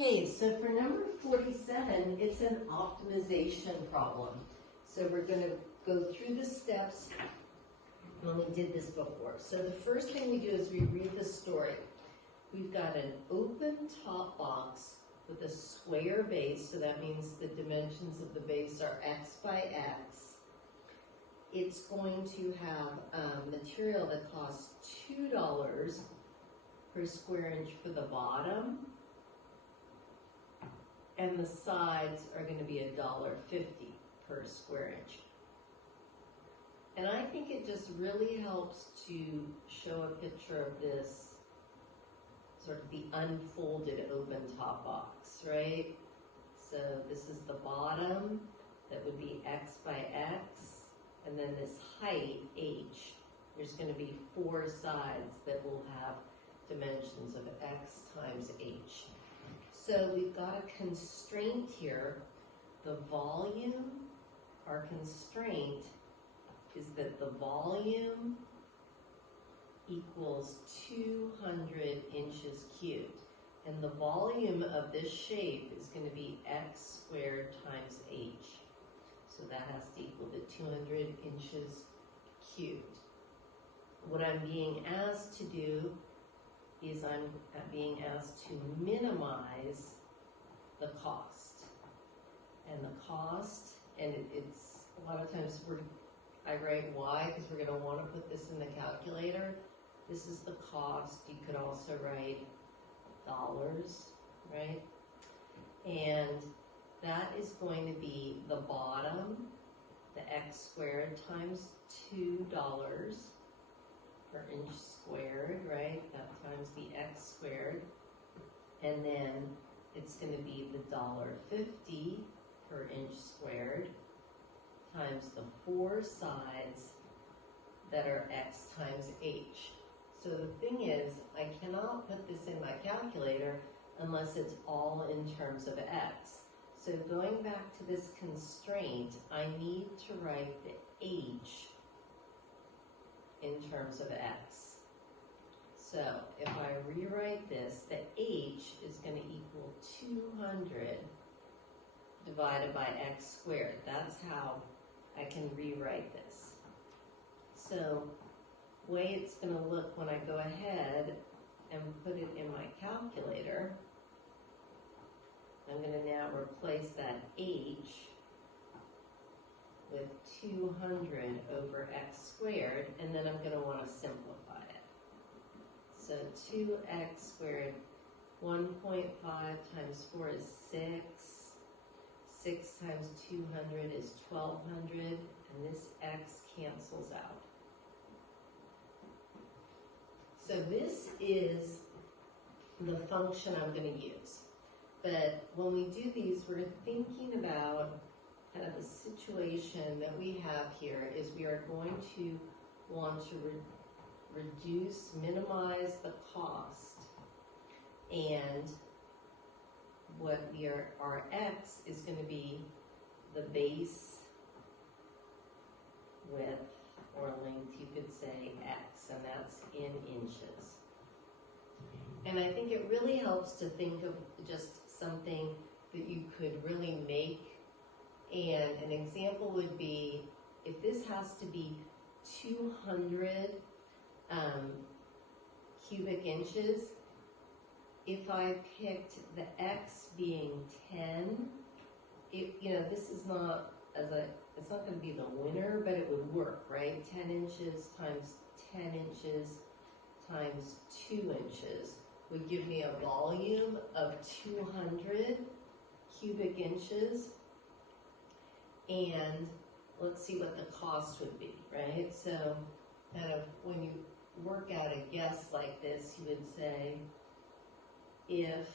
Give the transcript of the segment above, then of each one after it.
Okay, so for number 47, it's an optimization problem. So we're going to go through the steps when we did this before. So the first thing we do is we read the story. We've got an open top box with a square base, so that means the dimensions of the base are x by x. It's going to have material that costs $2 per square inch for the bottom, and the sides are going to be $1.50 per square inch. And I think it just really helps to show a picture of this, sort of the unfolded open top box, right? So this is the bottom, that would be x by x, and then this height, h. There's going to be 4 sides that will have dimensions of x times h. So we've got a constraint here. The volume, our constraint is that the volume equals 200 inches cubed. And the volume of this shape is going to be x squared times h. So that has to equal the 200 inches cubed. What I'm being asked to do is I'm being asked to minimize the cost. And the cost, and it's a lot of times I write y because we're going to want to put this in the calculator. This is the cost. You could also write dollars, right? And that is going to be the bottom, the x squared times $2 per inch squared, right? That times the x squared. And then it's going to be the $1.50 per inch squared times the 4 sides that are x times h. So the thing is, I cannot put this in my calculator unless it's all in terms of x. So going back to this constraint, I need to write the h in terms of x. So if I rewrite this, the h is going to equal 200 divided by x squared. That's how I can rewrite this. So the way it's going to look when I go ahead and put it in my calculator, I'm going to now replace that h with 200 over x squared, and then I'm going to want to simplify it. So 2x squared, 1.5 times 4 is 6. 6 times 200 is 1,200, and this x cancels out. So this is the function I'm going to use. But when we do these, we're thinking about kind of the situation that we have here is we are going to want to minimize the cost, and what our x is going to be the base width or length, you could say x, and that's in inches. And I think it really helps to think of just something that you could really make. And an example would be, if this has to be 200 cubic inches, if I picked the x being 10, this is not it's not going to be the winner, but it would work, right? 10 inches times 10 inches times 2 inches would give me a volume of 200 cubic inches. And let's see what the cost would be, right? So kind of when you work out a guess like this, you would say, if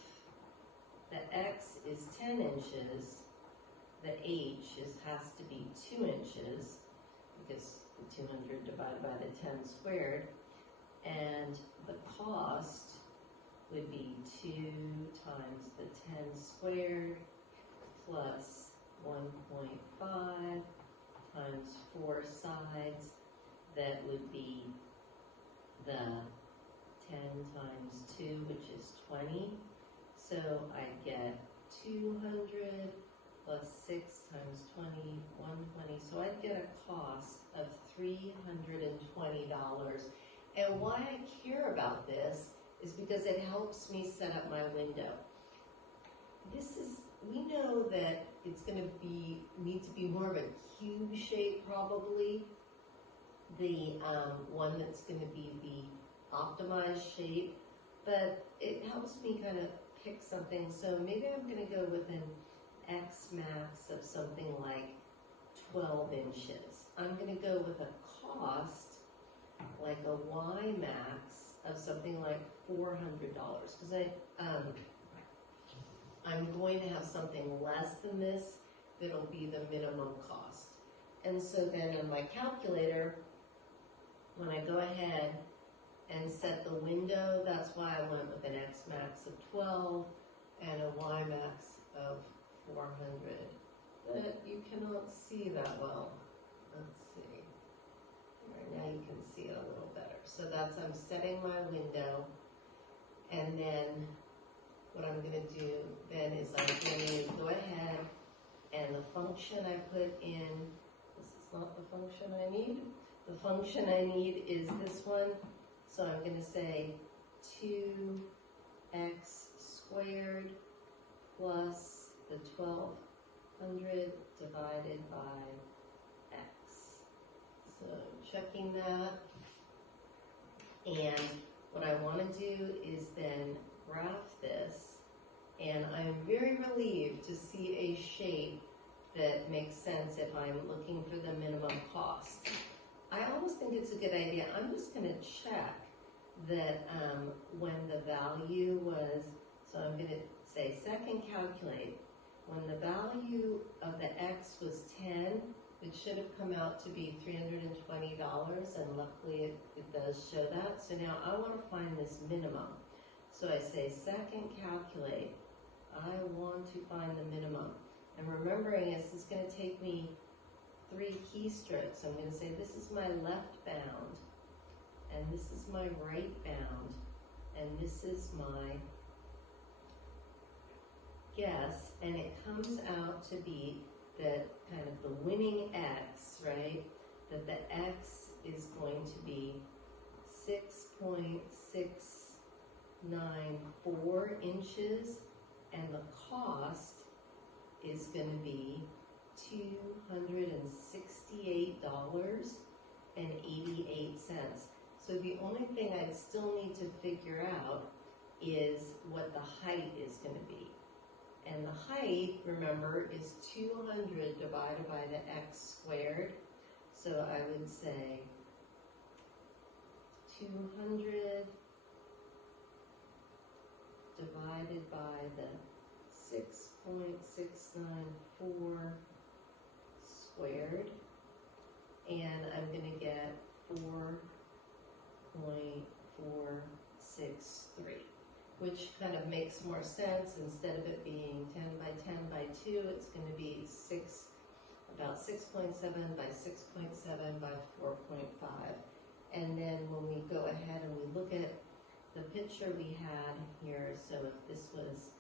the x is 10 inches, the h has to be 2 inches, because the 200 divided by the 10 squared, and the cost would be 2 times the 10 squared plus 1.5 times 4 sides. That would be the 10 times 2, which is 20. So I get 200 plus 6 times 20, 120. So I'd get a cost of $320. And why I care about this is because it helps me set up my window. We know that it's going to need to be more of a cube shape probably. The one that's going to be the optimized shape, but it helps me kind of pick something. So maybe I'm going to go with an X max of something like 12 inches. I'm going to go with a cost like a Y max of something like $400 because I'm going to have something less than this that'll be the minimum cost. And so then on my calculator, when I go ahead and set the window, that's why I went with an X max of 12 and a Y max of 400. But you cannot see that well. Let's see. Right now you can see it a little better. So that's, I'm setting my window, and then what I'm going to do then is I'm going to go ahead and the function I put in, this is not the function I need. The function I need is this one. So I'm going to say 2x squared plus the 1200 divided by x. So checking that. And what I want to do is then graph this. And I'm very relieved to see a shape that makes sense if I'm looking for the minimum cost. I always think it's a good idea. I'm just going to check that when the value was, so I'm going to say second calculate, when the value of the x was 10, it should have come out to be $320, and luckily it does show that. So now I want to find this minimum. So I say second calculate, I want to find the minimum. And remembering this is going to take me 3 keystrokes. I'm going to say this is my left bound, and this is my right bound, and this is my guess, and it comes out to be that kind of the winning x, right? That the x is going to be 6.694 inches, and the cost is going to be $268.88. So the only thing I'd still need to figure out is what the height is going to be. And the height, remember, is 200 divided by the x squared. So I would say 200 divided by the 6.694 squared, and I'm going to get 4.463, which kind of makes more sense. Instead of it being 10 by 10 by 2, it's going to be about 6.7 by 6.7 by 4.5. And then when we go ahead and we look at the picture we had here, so if this was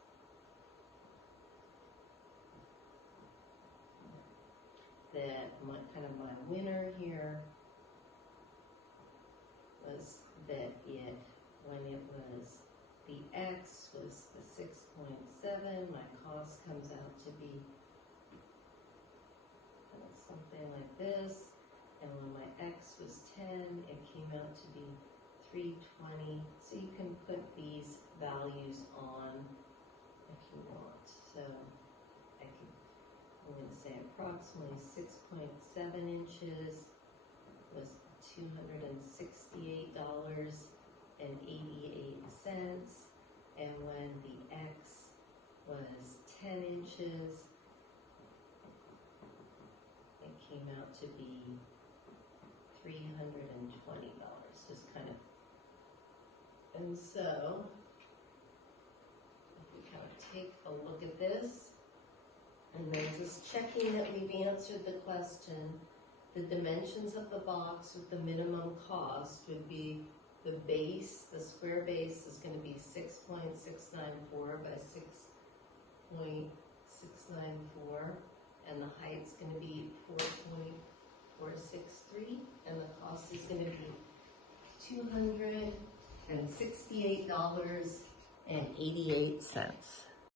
my winner here was that when it was the x was the 6.7, my cost comes out to be something like this, and when my x was 10, it came out to be 320. So you can put these values on if you want. So I'm going to say approximately 6.7 inches was $268.88, and when the x was 10 inches, it came out to be $320, just kind of. And so, if we kind of take a look at this, and then just checking that we've answered the question, the dimensions of the box with the minimum cost would be The base, the square base is gonna be 6.694 by 6.694, and the height's gonna be 4.463, and the cost is gonna be $268.88.